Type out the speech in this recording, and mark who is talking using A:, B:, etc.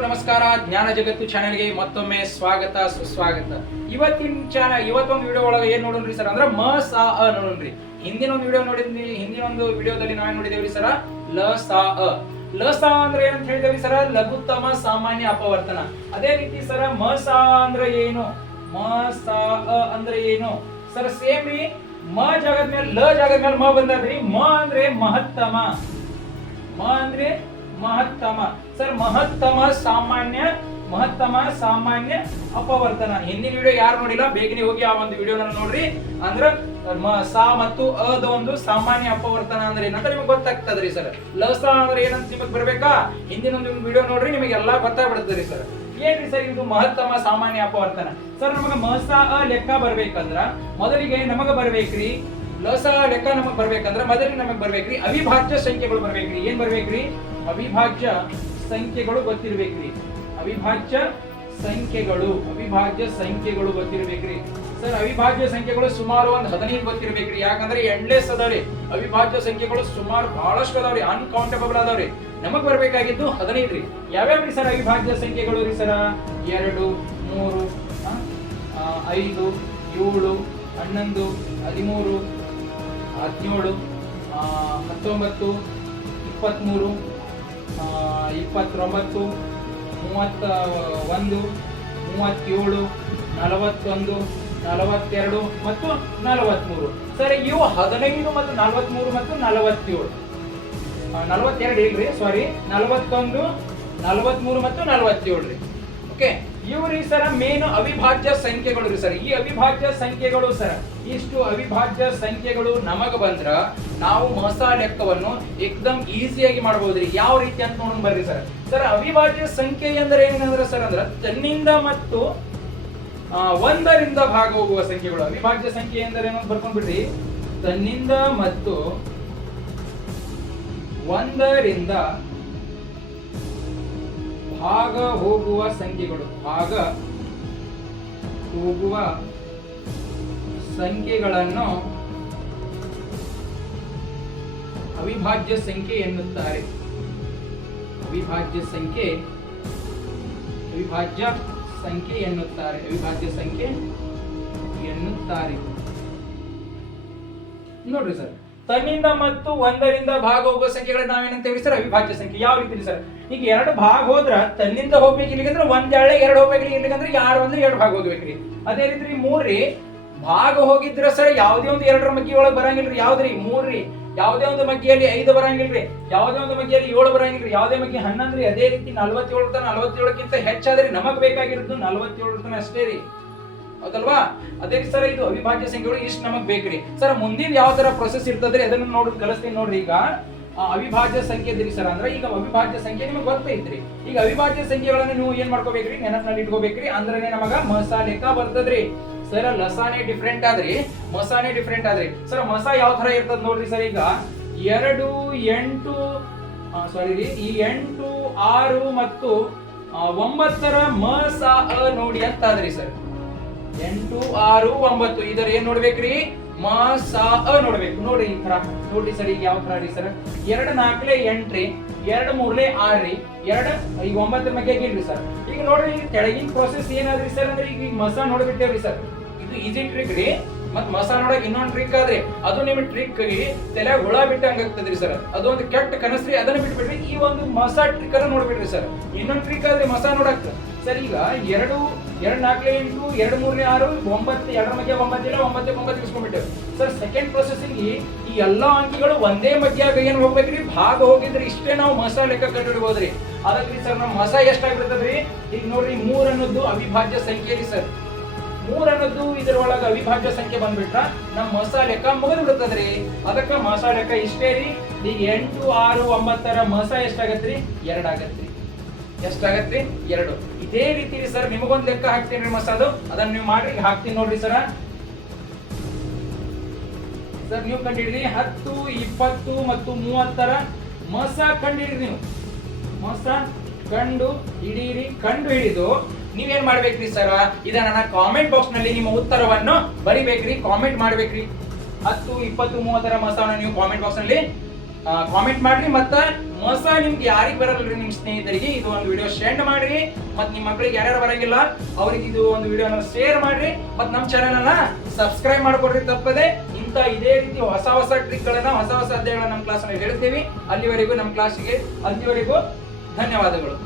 A: ನಮಸ್ಕಾರ, ಜ್ಞಾನ ಜಗತ್ತು ಚಾನೆಲ್ಗೆ ಮತ್ತೊಮ್ಮೆ ಸ್ವಾಗತ, ಸುಸ್ವಾಗತ. ಇವತ್ತಿನ ಚಾನಲ್ ಇವತ್ತೊಂದು ವಿಡಿಯೋ ಒಳಗೆ ಏನ್ ನೋಡೋಣ್ರಿ ಸರ್ ಅಂದ್ರೆ ಮ, ಸಾ, ಅ ನೋಡೋಣ್ರಿ ಹಿಂದಿನ ಒಂದು ವಿಡಿಯೋ ನೋಡಿದ್ವಿ ಹಿಂದಿನ ಒಂದು ವಿಡಿಯೋದಲ್ಲಿ ನಾವೇ ನೋಡಿದೇವ್ರಿ ಸರ? ಲ, ಸಾ, ಅ. ಲ, ಸಾ ಅಂದ್ರೆ ಏನಂತ ಹೇಳಿದೇವ್ರಿ ಸರ? ಲಘುತ್ತಮ ಸಾಮಾನ್ಯ ಅಪವರ್ತನ. ಅದೇ ರೀತಿ ಸರ ಮ, ಸಾ ಅಂದ್ರೆ ಏನು? ಮ, ಸಾ, ಅ ಅಂದ್ರೆ ಏನು? ಸರ್, ಸೇಮ್ ರೀ, ಮ ಜಾಗದ ಮೇಲೆ ಲ ಜಾಗದ ಮೇಲೆ ಮ ಬಂದದ್ರಿ. ಮ ಅಂದ್ರೆ ಮಹತ್ತಮ. ಮ ಅಂದ್ರೆ ಮಹತ್ತಮ. ಸರ್, ಮಹತ್ತಮ ಸಾಮಾನ್ಯ ಮಹತ್ತಮ ಸಾಮಾನ್ಯ ಅಪವರ್ತನ. ಹಿಂದಿನ ವಿಡಿಯೋ ಯಾರು ನೋಡಿಲ್ಲ? ಬೇಗನೆ ಹೋಗಿ ಆ ಒಂದು ವಿಡಿಯೋನ ನೋಡ್ರಿ. ಅಂದ್ರ ಸಾ ಮತ್ತು ಅದ ಒಂದು ಸಾಮಾನ್ಯ ಅಪವರ್ತನ ಅಂದ್ರೆ ಏನಂತ ನಿಮಗೆ ಗೊತ್ತಾಗ್ತದ್ರಿ ಸರ್. ಲಸ ಅಂದ್ರೆ ಏನಂತ ನಿಮಗೆ ಬರ್ಬೇಕಾ? ಹಿಂದಿನ ಒಂದು ವಿಡಿಯೋ ನೋಡ್ರಿ, ನಿಮಗೆ ಎಲ್ಲಾ ಗೊತ್ತಾಗ್ಬಿಡ್ತದ್ರಿ ಸರ್. ಏನ್ರಿ ಸರ್ ಇದು ಮಹತ್ತಮ ಸಾಮಾನ್ಯ ಅಪವರ್ತನ? ಸರ್, ನಮಗೆ ಮಹಸ ಅ ಲೆಕ್ಕ ಬರ್ಬೇಕಂದ್ರ ಮೊದಲಿಗೆ ನಮಗ ಬರ್ಬೇಕ್ರಿ. ಲಸ ಲೆಕ್ಕ ನಮಗೆ ಬರ್ಬೇಕಂದ್ರೆ ಮೊದಲಿಗೆ ನಮಗೆ ಬರ್ಬೇಕ್ರಿ. ಅವಿಭಾಜ್ಯ ಸಂಖ್ಯೆಗಳು ಬರ್ಬೇಕ್ರಿ. ಏನ್ ಬರ್ಬೇಕ್ರಿ? ಅವಿಭಾಜ್ಯ ಸಂಖ್ಯೆಗಳು ಗೊತ್ತಿರ್ಬೇಕ್ರಿ. ಅವಿಭಾಜ್ಯ ಸಂಖ್ಯೆಗಳು ಅವಿಭಾಜ್ಯ ಸಂಖ್ಯೆಗಳು ಗೊತ್ತಿರ್ಬೇಕ್ರಿ. ಸರ್, ಅವಿಭಾಜ್ಯ ಸಂಖ್ಯೆಗಳು ಸುಮಾರು ಒಂದ್ ಹದಿನೈದು ಗೊತ್ತಿರ್ಬೇಕ್ರಿ. ಯಾಕಂದ್ರೆ ಎಂಡ್ಲೆಸ್ ಅದಾವ್ರಿ. ಅವಿಭಾಜ್ಯ ಸಂಖ್ಯೆಗಳು ಸುಮಾರು ಬಹಳಷ್ಟು ಅದಾವ್ರಿ. ಅನ್ಕೌಂಟಬಲ್ ಅದಾವ್ರಿ. ನಮಗ್ ಬರ್ಬೇಕಾಗಿದ್ದು ಹದಿನೈದು ರೀ ಯಾವ್ಯಾವ್ರಿ ಸರ್ ಅವಿಭಾಜ್ಯ ಸಂಖ್ಯೆಗಳು ರೀ ಸರ? ಎರಡು, ಮೂರು ಐದು, ಏಳು, ಹನ್ನೊಂದು, ಹದಿಮೂರು ಹದಿನೇಳು ಹತ್ತೊಂಬತ್ತು ಇಪ್ಪತ್ತ್ಮೂರು ಇಪ್ಪತ್ತೊಂಬತ್ತು, ಮೂವತ್ತ, ಒಂದು, ಮೂವತ್ತೇಳು, ನಲವತ್ತೊಂದು, ನಲವತ್ತೆರಡು ಮತ್ತು ನಲವತ್ತ್ಮೂರು ಸರಿ, ಇವು ಹದಿನೈದು ಮತ್ತು ನಲವತ್ತ್ಮೂರು ಮತ್ತು ನಲವತ್ತೇಳು. ನಲವತ್ತೆರಡು ಇಲ್ರಿ ಸಾರಿ ನಲವತ್ತೊಂದು ನಲವತ್ತ್ಮೂರು ಮತ್ತು ನಲವತ್ತೇಳು ರೀ. ಓಕೆ ಇವು ರೀ ಸರ ಮೇನ್ ಅವಿಭಾಜ್ಯ ಸಂಖ್ಯೆಗಳು ರೀ ಸರ್. ಈ ಅವಿಭಾಜ್ಯ ಸಂಖ್ಯೆಗಳು ಸರ್, ಇಷ್ಟು ಅವಿಭಾಜ್ಯ ಸಂಖ್ಯೆಗಳು ನಮಗೆ ಬಂದ್ರ ನಾವು ಹೊಸ ಲೆಕ್ಕವನ್ನು ಏಕದಮ್ ಈಸಿಯಾಗಿ ಮಾಡಬಹುದ್ರಿ ಯಾವ ರೀತಿ ಅಂತ ನೋಡೋಣ ಬರ್ರಿ ಸರ್. ಸರ್, ಅವಿಭಾಜ್ಯ ಸಂಖ್ಯೆ ಅಂದ್ರೆ ಏನಂದ್ರೆ ಸರ್ ಅಂದ್ರೆ ತನ್ನಿಂದ ಮತ್ತು ಒಂದರಿಂದ ಭಾಗ ಹೋಗುವ ಸಂಖ್ಯೆಗಳು. ಅವಿಭಾಜ್ಯ ಸಂಖ್ಯೆ ಎಂದರೆ ಏನೋ ಬರ್ಕೊಂಡ್ಬಿಡ್ರಿ. ತನ್ನಿಂದ ಮತ್ತು ಒಂದರಿಂದ ಭಾಗ ಹೋಗುವ ಸಂಖ್ಯೆಗಳು. ಆಗ ಹೋಗುವ ಸಂಖ್ಯೆಗಳನ್ನು ಅವಿಭಾಜ್ಯ ಸಂಖ್ಯೆ ಎನ್ನುತ್ತಾರೆ. ಅವಿಭಾಜ್ಯ ಸಂಖ್ಯೆ ಅವಿಭಾಜ್ಯ ಸಂಖ್ಯೆ ಎನ್ನುತ್ತಾರೆ. ಅವಿಭಾಜ್ಯ ಸಂಖ್ಯೆ ಎನ್ನುತ್ತಾರೆ. ನೋಡ್ರಿ ಸರ್. ತನ್ನಿಂದ ಮತ್ತು ಒಂದರಿಂದ ಭಾಗ ಹೋಗುವ ಸಂಖ್ಯೆಗಳನ್ನ ನಾವೇನಂತ ಸರ್, ಅವಿಭಾಜ್ಯ ಸಂಖ್ಯೆ. ಯಾವ ರೀತಿ ಸರ್? ಈಗ ಎರಡು ಭಾಗ ಹೋದ್ರ ತನ್ನಿಂದ ಹೋಗ್ಬೇಕು ಇಲ್ಲಿಗಂದ್ರೆ ಒಂದ್ ಎರಡು ಹೋಗ್ಬೇಕು ಇಲ್ಲಿಗಂದ್ರೆ ಯಾರು ಅಂದ್ರೆ ಎರಡು ಭಾಗ ಹೋಗ್ಬೇಕ್ರಿ ಅದೇ ರೀತಿ ಮೂರ್ರಿ ಭಾಗ ಹೋಗಿದ್ರ ಸರ್, ಯಾವುದೇ ಒಂದು ಎರಡರ ಮಗ್ಗಿ ಒಳಗೆ ಬರಂಗಿಲ್ರಿ ಯಾವ್ದ್ರಿ? ಮೂರ್ರಿ ಯಾವುದೇ ಒಂದು ಮಗ್ಗಿಯಲ್ಲಿ ಐದು ಬರಂಗಿಲ್ರಿ ಯಾವುದೇ ಒಂದು ಮಗ್ಗಿಯಲ್ಲಿ ಏಳು ಬರಂಗಿಲ್ರಿ ಯಾವುದೇ ಮಗ್ಗಿ ಹನ್ನೊಂದ್ರಿ ಅದೇ ರೀತಿ ನಲ್ವತ್ತೇಳು ತನ ನಲ್ವತ್ತೇಳಕ್ಕಿಂತ ಹೆಚ್ಚಾದ್ರೆ ನಮಗ್ ಬೇಕಾಗಿರೋದು ನಲ್ವತ್ತೇಳು ತನ ಅಷ್ಟೇ ರೀ. ಹೌದಲ್ವಾ? ಅದೇ ಸರ್, ಇದು ಅವಿಭಾಜ್ಯ ಸಂಖ್ಯೆಗಳು ಇಷ್ಟು ನಮಗೆ ಬೇಕ್ರಿ. ಸರ್, ಮುಂದಿನ ಯಾವ ತರ ಪ್ರೊಸೆಸ್ ಇರ್ತದ್ರಿ ಅದನ್ನ ನೋಡಿ ಕಲಿಸ್ತೀನಿ ನೋಡ್ರಿ ಈಗ. ಅವಿಭಾಜ್ಯ ಸಂಖ್ಯೆ ಇದ್ರಿ ಸರ್ ಅಂದ್ರೆ ಈಗ ಅವಿಭಾಜ್ಯ ಸಂಖ್ಯೆ ನಿಮಗೆ ಗೊತ್ತೈತ್ರಿ ಈಗ ಅವಿಭಾಜ್ಯ ಸಂಖ್ಯೆಗಳನ್ನ ನೀವು ಏನ್ ಮಾಡ್ಕೋಬೇಕ್ರಿ, ನೆನಪಿನಲ್ಲಿ ಇಟ್ಕೋಬೇಕ್ರಿ. ಅಂದ್ರೆ ನಮಗ ಮಸಾ ಲೆಕ್ಕ ಬರ್ತದ್ರಿ. ಸರ್, ಲಸಾನೆ ಡಿಫ್ರೆಂಟ್ ಆದ್ರಿ. ಮಸಾನೆ ಡಿಫ್ರೆಂಟ್ ಆದ್ರಿ. ಸರ್, ಮಸ ಯಾವ ತರ ಇರ್ತದ ನೋಡ್ರಿ ಸರ್ ಈಗ. ಎರಡು, ಎಂಟು ಸಾರಿ ರೀ, ಈ ಎಂಟು, ಆರು ಮತ್ತು ಒಂಬತ್ತರ ಮ ಸ ಅ ನೋಡಿ ಅಂತ ಆದ್ರಿ ಸರ್. ಎಂಟು, ಆರು, ಒಂಬತ್ತು. ಇದರ ಏನ್ ನೋಡ್ಬೇಕ್ರಿ? ಮ, ಸ, ಅ ನೋಡ್ಬೇಕು. ನೋಡ್ರಿ ಈ ತರ ನೋಡ್ರಿ ಸರ್ ಈಗ ಯಾವ ತರ ರೀ ಸರ್? ಎರಡ್ ನಾಲ್ಕಲೆ ಎಂಟ್ರಿ, ಎರಡ್ ಮೂರ್ಲೆ ಆರ್ರಿ, ಎರಡ್, ಈಗ ಒಂಬತ್ತರ ಬಗ್ಗೆ ಇಲ್ರಿ ಸರ್. ಈಗ ನೋಡ್ರಿ, ಈಗ ಕೆಳಗಿನ ಪ್ರೋಸೆಸ್ ಏನಾದ್ರಿ ಸರ್ ಅಂದ್ರೆ ಈಗ ಮಸ ನೋಡ್ಬಿಟ್ಟೇವ್ರಿ ಸರ್. ಇದು ಈಜಿ ಟ್ರಿಕ್ ರೀ. ಮತ್ ಮಸ ನೋಡಕ್ ಇನ್ನೊಂದ್ ಟ್ರಿಕ್ ಆದ್ರಿ ಅದು ನಿಮ್ ಟ್ರಿಕ್ ತಲೆ ಹುಳ ಬಿಟ್ಟಂಗ ಆಗ್ತದ್ರಿ ಸರ್ ಒಂದು ಕೆಟ್ಟ ಕನಸ್ರಿ ಅದನ್ನ ಬಿಟ್ಬಿಟ್ರಿ ಈ ಒಂದು ಮಸ ಟ್ರಿಕ್ ಅನ್ನ ನೋಡ್ಬಿಡ್ರಿ ಸರ್. ಇನ್ನೊಂದ್ ಟ್ರಿಕ್ ಆದ್ರೆ ಮಸ ನೋಡಕ್. ಸರ್ ಈಗ ಎರಡು ಎರಡ್ ನಾಲ್ಕನೇ ಎಂಟು ಎರಡು ಮೂರನೇ ಆರು, ಒಂಬತ್ತು, ಎರಡರ ಒಂಬತ್ತು ಒಂಬತ್ತಿಲ್ಲ ಒಂಬತ್ತು ಒಂಬತ್ತು ಇಸ್ಕೊಂಡ್ಬಿಟ್ಟೆವು ಸರ್ ಸೆಕೆಂಡ್ ಪ್ರೊಸೆಸಿಂಗ್ ಈ ಎಲ್ಲ ಅಂಕಿಗಳು ಒಂದೇ ಮಧ್ಯಾಗ ಏನು ಹೋಗ್ಬೇಕ್ರಿ, ಭಾಗ ಹೋಗಿದ್ರೆ ಇಷ್ಟೇ ನಾವು ಮಸ ಲೆಕ್ಕ ಕಂಡುಹಿಡ್ಬೋದ್ರಿ. ಅದಕ್ಕೆ ಸರ್ ನಮ್ಮ ಮಸ ಎಷ್ಟಾಗಿರ್ತದ್ರಿ ಈಗ ನೋಡ್ರಿ ಮೂರ್ ಅನ್ನೋದು ಅವಿಭಾಜ್ಯ ಸಂಖ್ಯೆ ರೀ ಸರ್ ಮೂರ್ ಅನ್ನೋದು ಇದ್ರೊಳಗ ಅವಿಭಾಜ್ಯ ಸಂಖ್ಯೆ ಬಂದ್ಬಿಟ್ರ ನಮ್ಮ ಮಸ ಲೆಕ್ಕ ಮುಗಿದು ಬಿಡ್ತದ್ರಿ ಅದಕ್ಕೆ ಮಸ ಲೆಕ್ಕ ಇಷ್ಟೇ ರೀ. ಈಗ ಎಂಟು, ಆರು, ಒಂಬತ್ತರ ಮಸ ಎಷ್ಟಾಗತ್ರಿ? ಎರಡ್ ಆಗತ್ರಿ ಎಷ್ಟಾಗತ್ರಿ ಎರಡು. ಇದೇ ರೀತಿ ಸರ್ ನಿಮಗೊಂದು ಲೆಕ್ಕ ಹಾಕ್ತೀನಿ ಮಸಾದು ಅದನ್ನ ನೀವು ಮಾಡಿ ಹಾಕ್ತೀನಿ ನೋಡ್ರಿ ಸರ ಸರ್ ನೀವು ಕಂಡಿಡ್ರಿ. ಹತ್ತು, ಇಪ್ಪತ್ತು ಮತ್ತು ಮೂವತ್ತರ ಮಸ ಕಂಡಿಡ್ರಿ ನೀವು. ಮಸ ಕಂಡು ಹಿಡೀರಿ, ಕಂಡು ಹಿಡಿದು ನೀವೇನ್ ಮಾಡ್ಬೇಕ್ರಿ ಸರ್ ಇದನ್ನ ಕಾಮೆಂಟ್ ಬಾಕ್ಸ್ನಲ್ಲಿ ನಿಮ್ಮ ಉತ್ತರವನ್ನು ಬರಿಬೇಕ್ರಿ ಕಾಮೆಂಟ್ ಮಾಡ್ಬೇಕ್ರಿ. ಹತ್ತು, ಇಪ್ಪತ್ತು, ಮೂವತ್ತರ ಮಸವನ್ನ ನೀವು ಕಾಮೆಂಟ್ ಬಾಕ್ಸ್ನಲ್ಲಿ ಕಾಮೆಂಟ್ ಮಾಡ್ರಿ ಮತ್ತ ಮೋಸ ನಿಮ್ಗೆ ಯಾರಿಗೆ ಬರಲ್ರಿ ನಿಮ್ ಸ್ನೇಹಿತರಿಗೆ, ಇದು ಒಂದು ವಿಡಿಯೋ ಶೇರ್ ಮಾಡ್ರಿ. ಮತ್ ನಿಮ್ ಮಕ್ಳಿಗೆ ಯಾರ್ಯಾರು ಬರಂಗಿಲ್ಲ, ಅವ್ರಿಗೆ ಇದು ಒಂದು ವಿಡಿಯೋನ ಶೇರ್ ಮಾಡ್ರಿ. ಮತ್ ನಮ್ ಚಾನೆಲ್ ಅನ್ನ ಸಬ್ಸ್ಕ್ರೈಬ್ ಮಾಡ್ಕೊಡ್ರಿ ತಪ್ಪದೆ. ಇಂತ ಇದೇ ರೀತಿ ಹೊಸ ಹೊಸ ಟ್ರಿಕ್ ಗಳನ್ನ, ಹೊಸ ಹೊಸ ಅಧ್ಯಾಯಗಳನ್ನ ನಮ್ಮ ಕ್ಲಾಸ್ ಹೇಳ್ತೀವಿ. ಅಲ್ಲಿವರೆಗೂ ನಮ್ಮ ಕ್ಲಾಸ್ಗೆ ಅಲ್ಲಿವರೆಗೂ ಧನ್ಯವಾದಗಳು.